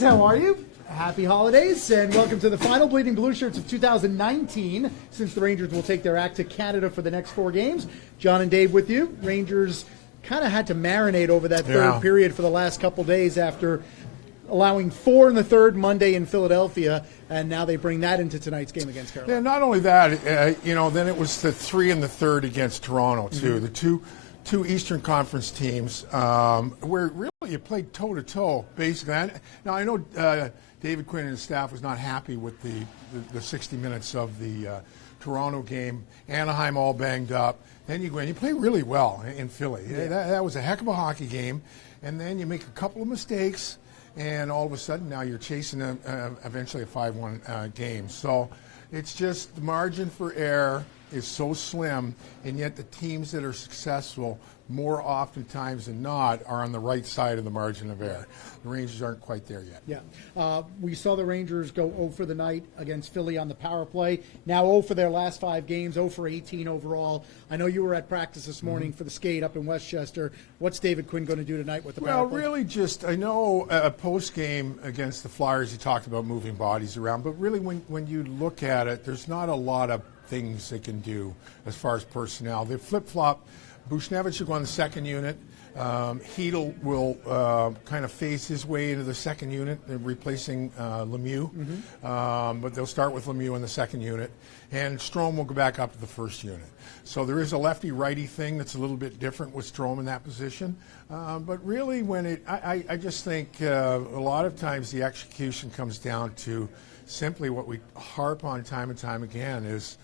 How are you? Happy holidays and welcome to the final Bleeding Blueshirts of 2019, since the Rangers will take their act to Canada for the next 4 games. John and Dave with you. Rangers kind of had to marinate over that third period for the last couple days after allowing 4 in the third Monday in Philadelphia, and now they bring that into tonight's game against Carolina. Yeah, not only that, then it was the 3 in the third against Toronto too. The two Eastern Conference teams where really you played toe-to-toe, basically. Now, I know David Quinn and his staff was not happy with the 60 minutes of the Toronto game. Anaheim all banged up. Then you go in, you play really well in Philly. Yeah. That was a heck of a hockey game. And then you make a couple of mistakes, and all of a sudden now you're chasing eventually a 5-1 game. So it's just the margin for error is so slim, and yet the teams that are successful more oftentimes than not are on the right side of the margin of error. The Rangers aren't quite there yet. Yeah. We saw the Rangers go 0 for the night against Philly on the power play. Now 0 for their last 5 games, 0 for 18 overall. I know you were at practice this morning for the skate up in Westchester. What's David Quinn going to do tonight with the power play? Well, really just, I know post-game against the Flyers he talked about moving bodies around, but really when you look at it, there's not a lot of things they can do as far as personnel. They flip-flop. Buchnevich will go on the second unit. Hedl will kind of phase his way into the second unit, replacing Lemieux. But they'll start with Lemieux in the second unit. And Strome will go back up to the first unit. So there is a lefty-righty thing that's a little bit different with Strome in that position. But really, I just think a lot of times the execution comes down to simply what we harp on time and time again is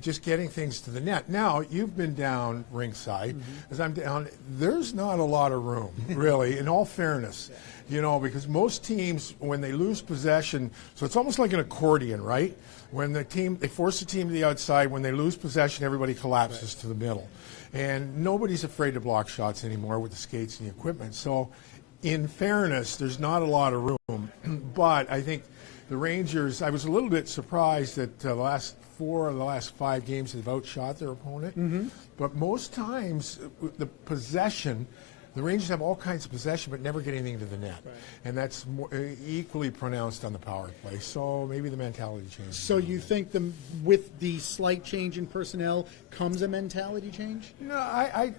just getting things to the net. Now, you've been down ringside, as I'm down. There's not a lot of room, really, in all fairness, because most teams, when they lose possession, so it's almost like an accordion, right? When they force the team to the outside, when they lose possession, everybody collapses to the middle. And nobody's afraid to block shots anymore with the skates and the equipment. So, in fairness, there's not a lot of room. But I think the Rangers, I was a little bit surprised that the last 4 of the last 5 games they've outshot their opponent. But most times, the possession, the Rangers have all kinds of possession but never get anything to the net. Right. And that's equally pronounced on the power play. So maybe the mentality changes. So you think with the slight change in personnel comes a mentality change? No,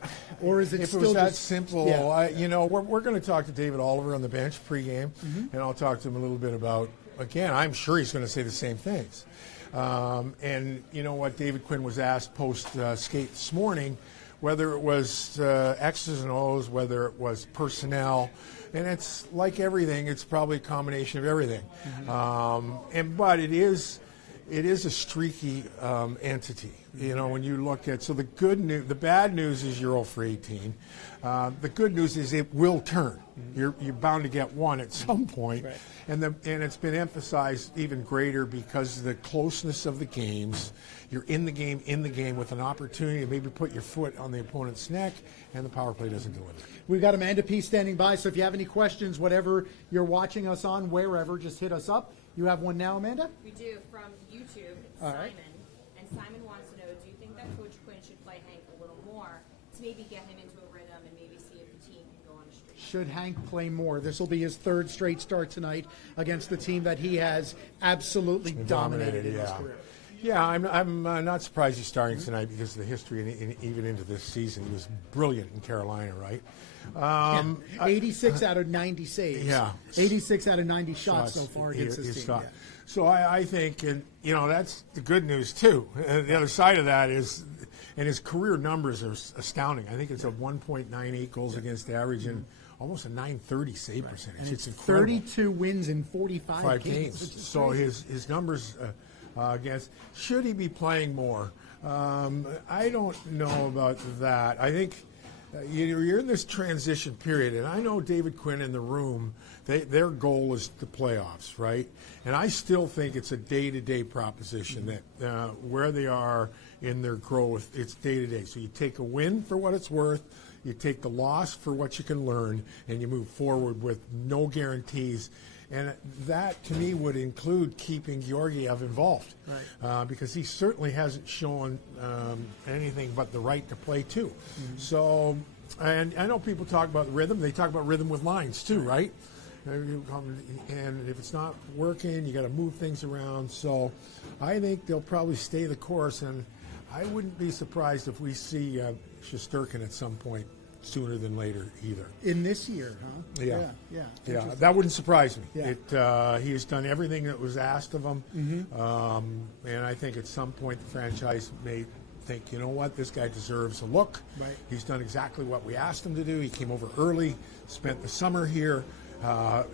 or is it if still it was that just simple? Yeah. We're going to talk to David Oliver on the bench pregame, and I'll talk to him a little bit about, again, I'm sure he's going to say the same things. And you know what, David Quinn was asked post-skate this morning, whether it was X's and O's, whether it was personnel, and it's like everything, it's probably a combination of everything. But it is a streaky entity. When you look at, so the bad news is you're 0 for 18. The good news is it will turn. You're bound to get one at some point. Right. And it's been emphasized even greater because of the closeness of the games. You're in the game with an opportunity to maybe put your foot on the opponent's neck, and the power play doesn't deliver. We've got Amanda P. standing by, so if you have any questions, whatever you're watching us on, wherever, just hit us up. You have one now, Amanda? We do, from YouTube. It's All Simon. right. And Simon wants to know, do you think that Coach Quinn should play Hank a little more to maybe get him into a rhythm and maybe see if the team can go on a streak? Should Hank play more? This will be his 3rd straight start tonight against the team that he has absolutely dominated in his career. Yeah, I'm not surprised he's starting tonight because of the history, and even into this season. He was brilliant in Carolina, right? 86 out of 90 saves. Yeah. 86 out of 90 shots so far against this team. Yeah. So I think, and that's the good news too. The other side of that is, and his career numbers are astounding. I think it's a 1.98 goals against average and almost a .930 save percentage. And it's incredible. 32 wins in 45 games. So his numbers against, should he be playing more? I don't know about that. I think you're in this transition period, and I know David Quinn in the room, their goal is the playoffs, right? And I still think it's a day-to-day proposition that where they are in their growth, it's day-to-day. So you take a win for what it's worth, you take the loss for what you can learn, and you move forward with no guarantees. And that, to me, would include keeping Georgiev involved, right? Because he certainly hasn't shown anything but the right to play, too. So, and I know people talk about rhythm. They talk about rhythm with lines, too, right? And if it's not working, you got to move things around. So I think they'll probably stay the course, and I wouldn't be surprised if we see Shesterkin at some point sooner than later either. In this year, huh? Yeah. That wouldn't surprise me. Yeah. He has done everything that was asked of him, and I think at some point the franchise may think, you know what, this guy deserves a look. Right. He's done exactly what we asked him to do. He came over early, spent the summer here,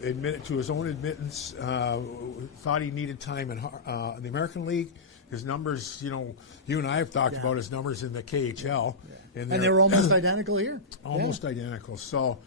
admitted to his own admittance, thought he needed time in the American League. His numbers, you and I have talked about his numbers in the KHL. And they were almost identical here. Almost identical. So,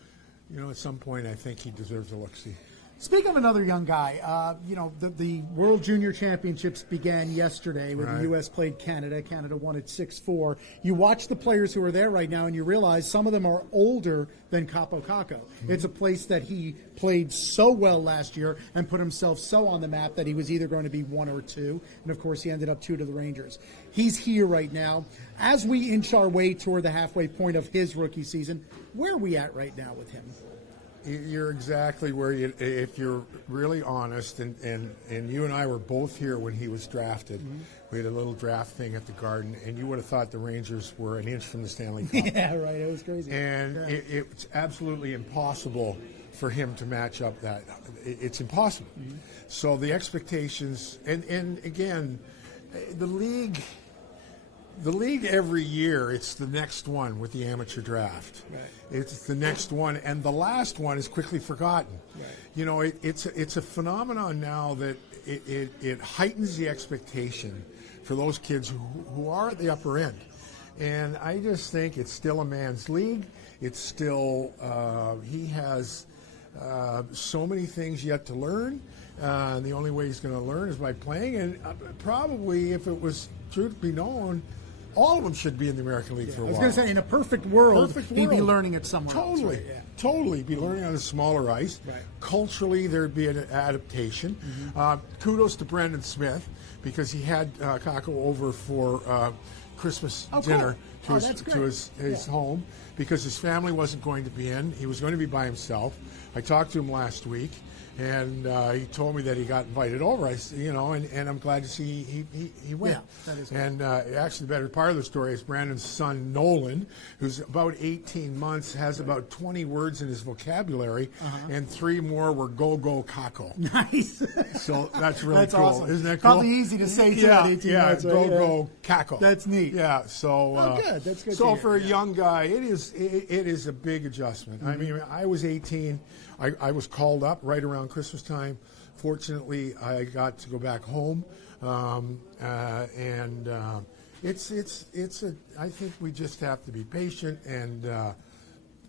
at some point, I think he deserves a look-see. Speaking of another young guy, the World Junior Championships began yesterday when the U.S. played Canada. Canada won at 6-4. You watch the players who are there right now, and you realize some of them are older than Kaapo Kakko. It's a place that he played so well last year and put himself so on the map that he was either going to be 1 or 2. And, of course, he ended up 2 to the Rangers. He's here right now. As we inch our way toward the halfway point of his rookie season, where are we at right now with him? You're exactly where if you're really honest, and you and I were both here when he was drafted. We had a little draft thing at the Garden, and you would have thought the Rangers were an inch from the Stanley Cup. Yeah, right. It was crazy. And it's absolutely impossible for him to match up that. It's impossible. So the expectations, and again, the league every year, it's the next one with the amateur draft. Right. It's the next one, and the last one is quickly forgotten. Right. It's a phenomenon now that it heightens the expectation for those kids who are at the upper end. And I just think it's still a man's league. It's still, he has so many things yet to learn. And the only way he's going to learn is by playing. And probably, if it was true to be known, all of them should be in the American League for a while. I was going to say, in a perfect world, he'd be learning it somewhere else. Totally. Right? Yeah. Totally. Be learning on a smaller ice. Right. Culturally, there'd be an adaptation. Kudos to Brendan Smith, because he had Kakko over for Christmas dinner cool. to his home, because his family wasn't going to be in. He was going to be by himself. I talked to him last week, and he told me that he got invited over. And I'm glad to see he went. Yeah, that is cool. And actually, the better part of the story is Brandon's son Nolan, who's about 18 months, has about 20 words in his vocabulary, and 3 more were "go Kakko." Nice. So that's really that's cool. Awesome. Isn't that cool? Probably easy to say too at 18 months. Go Kakko. That's neat. Yeah. So good. That's good. So for a young guy, it is a big adjustment. I mean, I was 18. I was called up right around Christmas time. Fortunately, I got to go back home, and I think we just have to be patient, and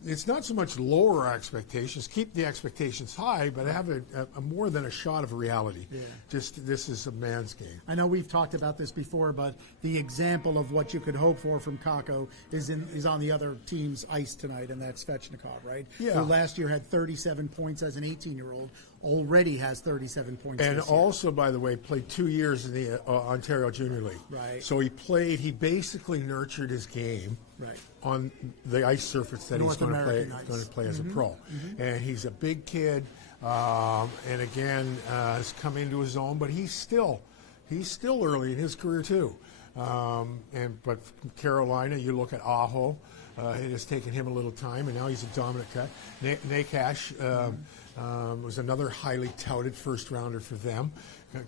it's not so much lower our expectations, keep the expectations high, but have a more than a shot of reality. Yeah. Just this is a man's game. I know we've talked about this before, but the example of what you could hope for from Kakko is on the other team's ice tonight, and that's Svechnikov, right? Yeah. Who last year had 37 points as an 18-year-old, already has 37 points And this year. also, by the way, played 2 years in the Ontario Junior League. Right. So he basically nurtured his game. Right. On the ice surface that North he's going American to play as a pro. And he's a big kid, and again, has come into his own, but he's still early in his career too. But from Carolina, you look at Aho, it has taken him a little time, and now he's a dominant guy. Nakash was another highly touted first rounder for them,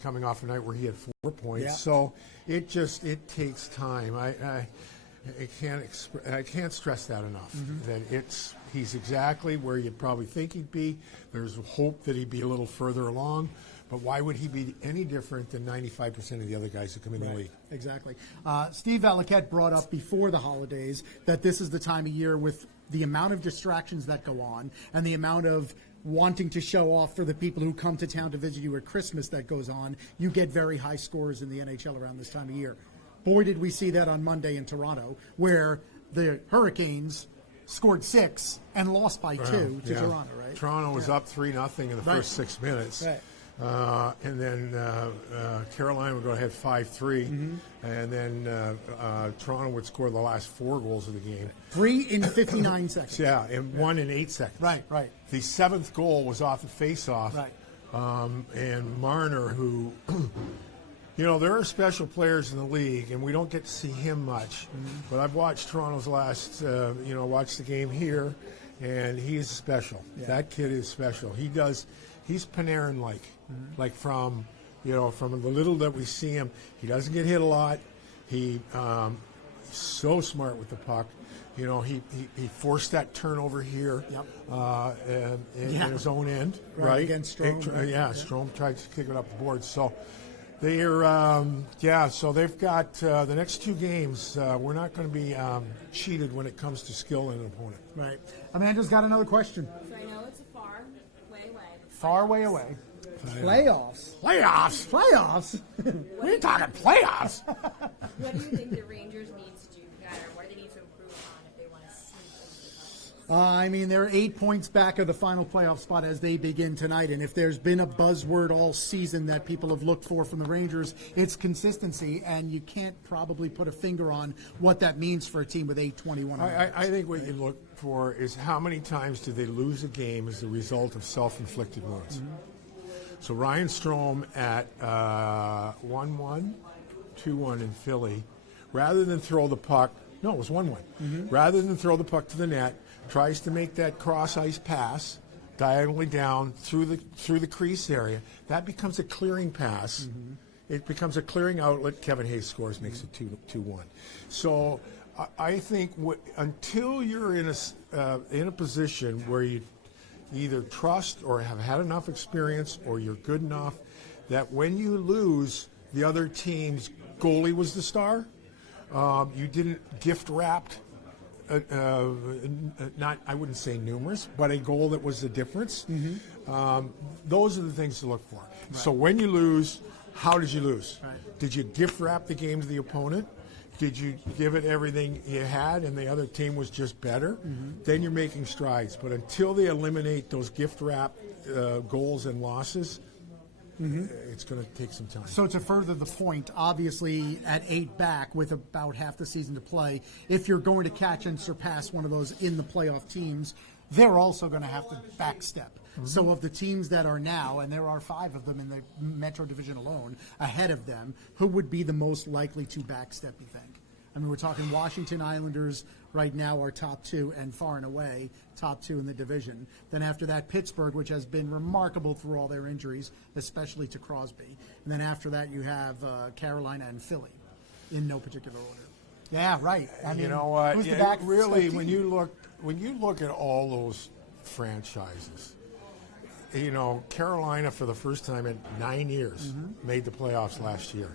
coming off a night where he had 4 points. Yeah. So it takes time. I can't stress that enough. That he's exactly where you'd probably think he'd be. There's hope that he'd be a little further along, but why would he be any different than 95% of the other guys who come in the league? Exactly. Steve Valiquette brought up before the holidays that this is the time of year with the amount of distractions that go on and the amount of wanting to show off for the people who come to town to visit you at Christmas that goes on. You get very high scores in the NHL around this time of year. Boy, did we see that on Monday in Toronto, where the Hurricanes scored 6 and lost by 2 to Toronto, right? Toronto was up 3-0 in the first 6 minutes. Right. And then Carolina would go ahead 5-3, and then Toronto would score the last 4 goals of the game. 3 in 59 seconds. Yeah, and 1 in 8 seconds. Right. The 7th goal was off the face-off. Right. And Marner, who, there are special players in the league, and we don't get to see him much. But I've watched Toronto's last, watched the game here, and he is special. Yeah. That kid is special. He's Panarin-like. Like from the little that we see him, he doesn't get hit a lot. He's so smart with the puck. He forced that turnover here in his own end, right? Against Strome. Strome tried to kick it up the board. So so they've got the next 2 games. We're not going to be cheated when it comes to skill in an opponent. Right. Amanda's got another question. So I know it's a far way away. Far way away. Playoffs. Playoffs? What are you talking playoffs? What do you think the Rangers need to do better? What do they need to improve on if they want to sneak into the playoffs? They're 8 points back of the final playoff spot as they begin tonight. And if there's been a buzzword all season that people have looked for from the Rangers, it's consistency. And you can't probably put a finger on what that means for a team with 8-21. I think what you look for is how many times do they lose a game as a result of self-inflicted wounds. So Ryan Strome at 1-1, 2-1 in Philly, rather than throw the puck, no, it was 1-1. Rather than throw the puck to the net, tries to make that cross-ice pass diagonally down through the crease area. That becomes a clearing pass. It becomes a clearing outlet. Kevin Hayes scores, makes it 2-1. So I think until you're in a position where you either trust or have had enough experience or you're good enough that when you lose, the other team's goalie was the star. You didn't gift wrapped, not, I wouldn't say numerous, but a goal that was the difference. Those are the things to look for. Right. So when you lose, how did you lose? Right. Did you gift wrap the game to the opponent? Did you give it everything you had and the other team was just better? Then you're making strides. But until they eliminate those gift wrap goals and losses, it's going to take some time. So to further the point, obviously at 8 back with about half the season to play, if you're going to catch and surpass one of those in the playoff teams, they're also going to have to backstep. So of the teams that are now, and there are 5 of them in the Metro Division alone, ahead of them, who would be the most likely to backstep, you think? I mean, we're talking Washington Islanders right now are top 2 and far and away top 2 in the division. Then after that, Pittsburgh, which has been remarkable through all their injuries, especially to Crosby. And then after that, you have Carolina and Philly in no particular order. Yeah, right. I mean, you know what? Who's the back really, team? when you look at all those franchises, Carolina for the first time in 9 years made the playoffs last year.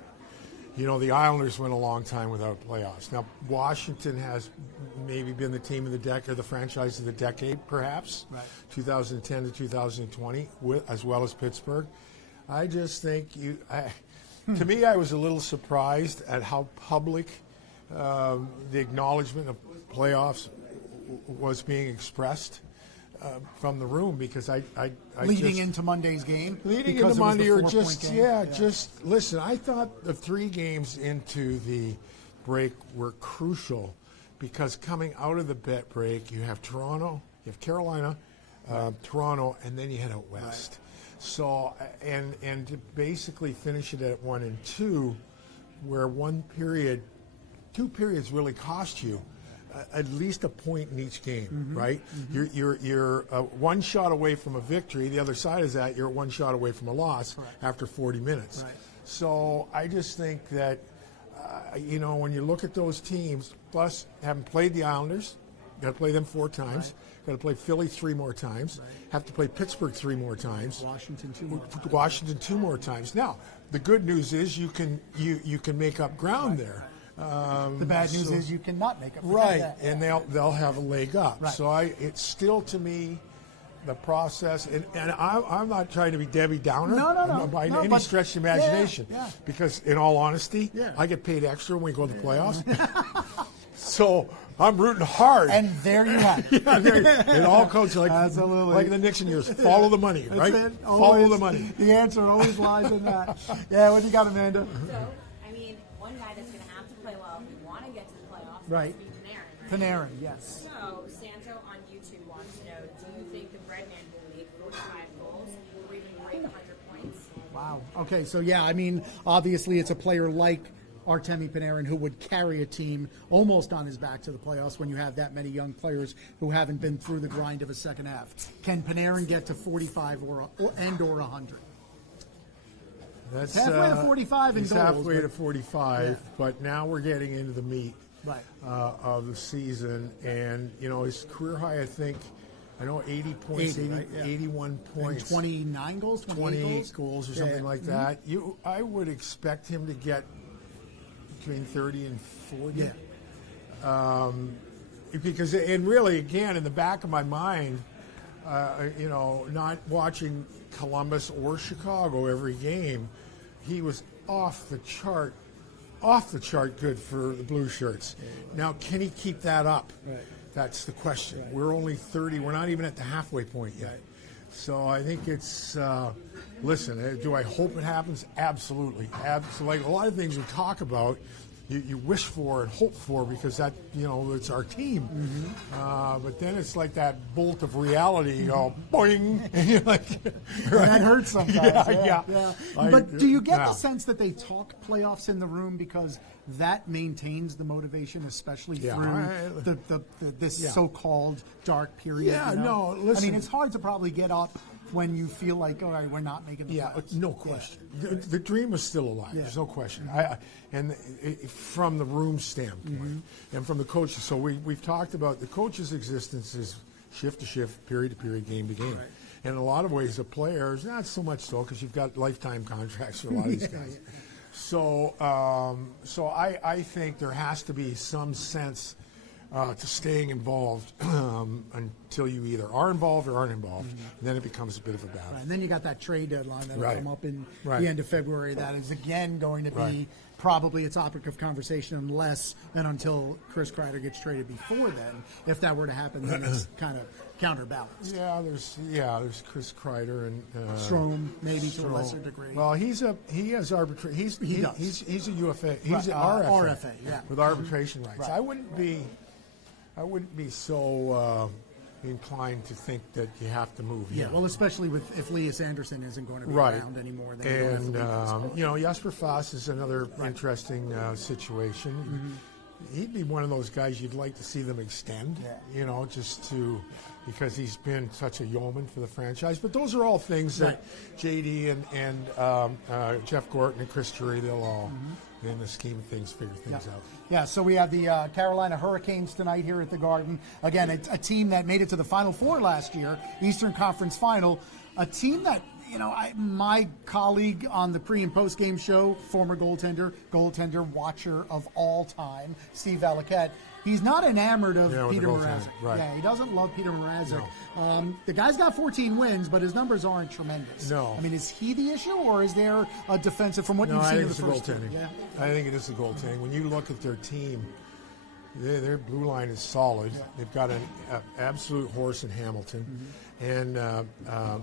The Islanders went a long time without playoffs. Now, Washington has maybe been the team of the decade, or the franchise of the decade, perhaps, right. 2010 to 2020, as well as Pittsburgh. I just think to me, I was a little surprised at how public the acknowledgement of playoffs was being expressed from the room, because I leading into Monday's game, leading into Monday, or just just listen. I thought the 3 games into the break were crucial, because coming out of the bet break, you have Toronto, you have Carolina, Toronto, and then you head out west. Right. So and to basically finish it at 1 and 2, where 2 periods really cost you at least a point in each game, right? You're 1 shot away from a victory. The other side is that you're 1 shot away from a loss after 40 minutes. Right. So I just think that, when you look at those teams, plus having played the Islanders, got to play them 4 times, got to play Philly 3 more times, have to play Pittsburgh 3 more times, Washington 2 more times. Now, the good news is you can make up ground there. The bad news is you cannot make up. Right, and they'll have a leg up. Right. So it's still, to me, the process, and I'm not trying to be Debbie Downer by any stretch of the imagination, because in all honesty, I get paid extra when we go to the playoffs. So I'm rooting hard. And there you have it. It all comes like Absolutely. like the Nixon years. Follow the money, That's right? it. Follow Always. the money. The answer always lies in that. Yeah, what do you got, Amanda? So, I mean, one guy that's going to have to play well if we want to get to the playoffs Right. is Panarin, right? Panarin, yes. So, Santo on YouTube wants to know, do you think the Breadman will make 45 goals or even break 100 points? Wow. Okay, so yeah, I mean, obviously it's a player like Artemi Panarin who would carry a team almost on his back to the playoffs when you have that many young players who haven't been through the grind of a second half. Can Panarin get to 45 or 100? That's Halfway to 45 in he's goals, halfway but- to 45, Yeah. but now we're getting into the meat Right. of the season. And, his career high, I think, 80 points, 80, right? Yeah. 81 And points. 29 goals, 28 goals or something Yeah. like that. I would expect him to get between 30 and 40. Yeah. Because, and really, again, in the back of my mind, not watching Columbus or Chicago every game, he was off the chart good for the Blue Shirts. Now, can he keep that up? Right. That's the question. Right. We're only 30. We're not even at the halfway point yet. Right. So I think it's, listen, do I hope it happens? Absolutely. Like a lot of things we talk about, you wish for and hope for because that, it's our team. Mm-hmm. But then it's like that bolt of reality, you go, boing, and you're like, And that hurts sometimes. Yeah. But do you get the sense that they talk playoffs in the room because that maintains the motivation, especially through this so-called dark period? Yeah, no, listen. I mean, it's hard to probably get up when you feel like, all right, we're not making the playoffs. No question. The dream is still alive. Yeah. There's no question. From the room standpoint and from the coaches. So we've talked about the coach's existence is shift to shift, period to period, game to game. Right. And in a lot of ways, the players, not so much so because you've got lifetime contracts for a lot of these guys. So I think there has to be some sense to staying involved until you either are involved or aren't involved, and then it becomes a bit of a battle. Right, and then you got that trade deadline that'll Right. come up in Right. the end of February. That is again going to be Right. probably a topic of conversation unless and until Chris Kreider gets traded before then. If that were to happen, then it's kind of counterbalanced. There's Chris Kreider and Strome, maybe to a Strome. lesser degree. Well, he has arbitration. He's a UFA. He's an RFA, yeah. with arbitration rights. Right. I wouldn't be so inclined to think that you have to move. Yeah, well, especially if Elias Anderson isn't going to be Right. around anymore. Then And Jesper Foss is another interesting situation. He'd be one of those guys you'd like to see them extend. Yeah. Because he's been such a yeoman for the franchise. But those are all things that JD and Jeff Gorton and Chris Drury, they'll all, in the scheme of things, figure things out. Yeah, so we have the Carolina Hurricanes tonight here at the Garden. Again, a team that made it to the Final Four last year, Eastern Conference Final. A team that, my colleague on the pre- and post-game show, former goaltender watcher of all time, Steve Valiquette, he's not enamored of Peter Mrazek. Right. Yeah, he doesn't love Peter Mrazek. No. The guy's got 14 wins, but his numbers aren't tremendous. No. I mean, is he the issue, or is there a defensive from what you've seen in the first two? goaltending. Yeah. I think it is the goaltending. When you look at their team, their blue line is solid. Yeah. They've got an absolute horse in Hamilton. And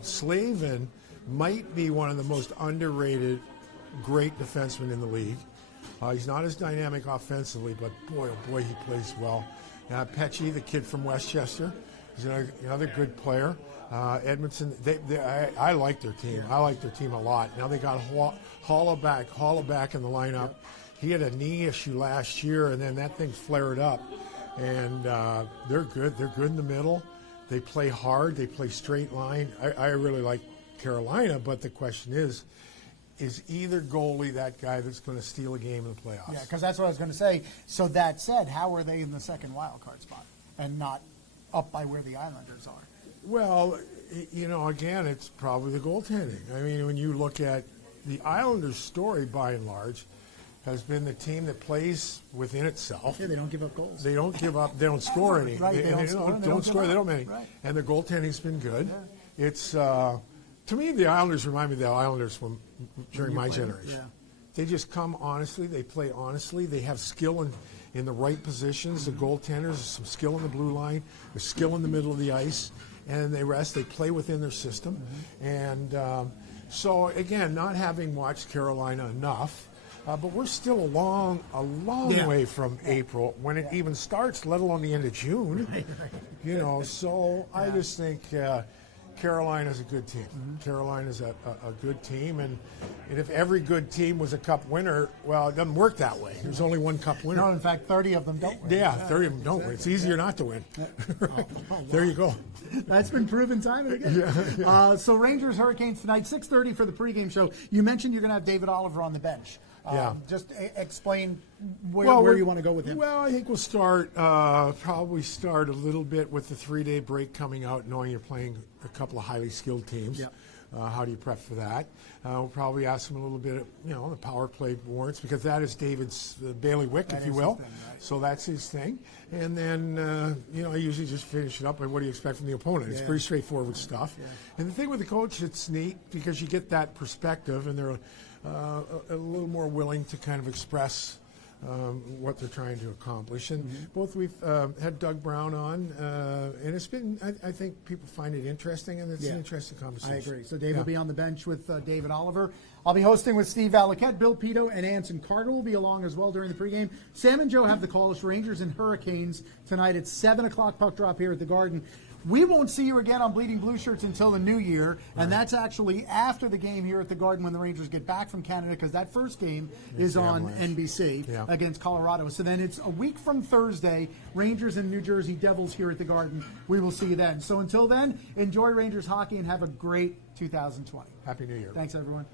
Slavin might be one of the most underrated great defensemen in the league. He's not as dynamic offensively, but boy, oh boy, he plays well. Pecci, the kid from Westchester, is another good player. Edmondson, I like their team. I like their team a lot. Now they got Hollaback in the lineup. He had a knee issue last year, and then that thing flared up. And they're good. They're good in the middle. They play hard. They play straight line. I really like Carolina, but the question is either goalie that guy that's going to steal a game in the playoffs? Yeah, because that's what I was going to say. So that said, how are they in the second wild card spot and not up by where the Islanders are? Well, again, it's probably the goaltending. I mean, when you look at the Islanders' story, by and large, has been the team that plays within itself. Yeah, they don't give up goals. They don't give up. They don't score any. Right, They don't score. They don't make any. Right. And the goaltending's been good. Yeah. It's to me, the Islanders remind me of the Islanders during my generation. Yeah. They just come honestly. They play honestly. They have skill in the right positions. The goaltenders, some skill in the blue line, the skill in the middle of the ice, and they rest. They play within their system. And so, again, not having watched Carolina enough, but we're still a long way from April when it even starts, let alone the end of June. You know, so I just think Carolina's a good team. Carolina's a good team, and if every good team was a cup winner, well, it doesn't work that way. There's only one cup winner. No, in fact, 30 of them don't win. Yeah, 30 of them don't win. It's easier not to win. Right. There you go. That's been proven time and again. So Rangers Hurricanes tonight, 6:30 for the pregame show. You mentioned you're going to have David Oliver on the bench. Just explain where you want to go with him. Well, I think we'll probably start a little bit with the 3-day break coming out, knowing you're playing a couple of highly skilled teams. Yep. How do you prep for that? We'll probably ask him a little bit, the power play warrants, because that is David's bailiwick, if you will. Thing, right? So that's his thing. And then, I usually just finish it up by what do you expect from the opponent. It's pretty straightforward stuff. Yeah. And the thing with the coach, it's neat because you get that perspective, and they're a little more willing to kind of express what they're trying to accomplish. And both we've had Doug Brown on, and it's been, I think people find it interesting, and it's an interesting conversation. I agree. So Dave will be on the bench with David Oliver. I'll be hosting with Steve Valaquette. Bill Pito and Anson Carter will be along as well during the pregame. Sam and Joe have the call. It's Rangers and Hurricanes tonight at 7 o'clock puck drop here at the Garden. We won't see you again on Bleeding Blue Shirts until the new year, and that's actually after the game here at the Garden when the Rangers get back from Canada, because that first game is on NBC against Colorado. So then it's a week from Thursday, Rangers and New Jersey Devils here at the Garden. We will see you then. So until then, enjoy Rangers hockey and have a great 2020. Happy New Year. Thanks, everyone.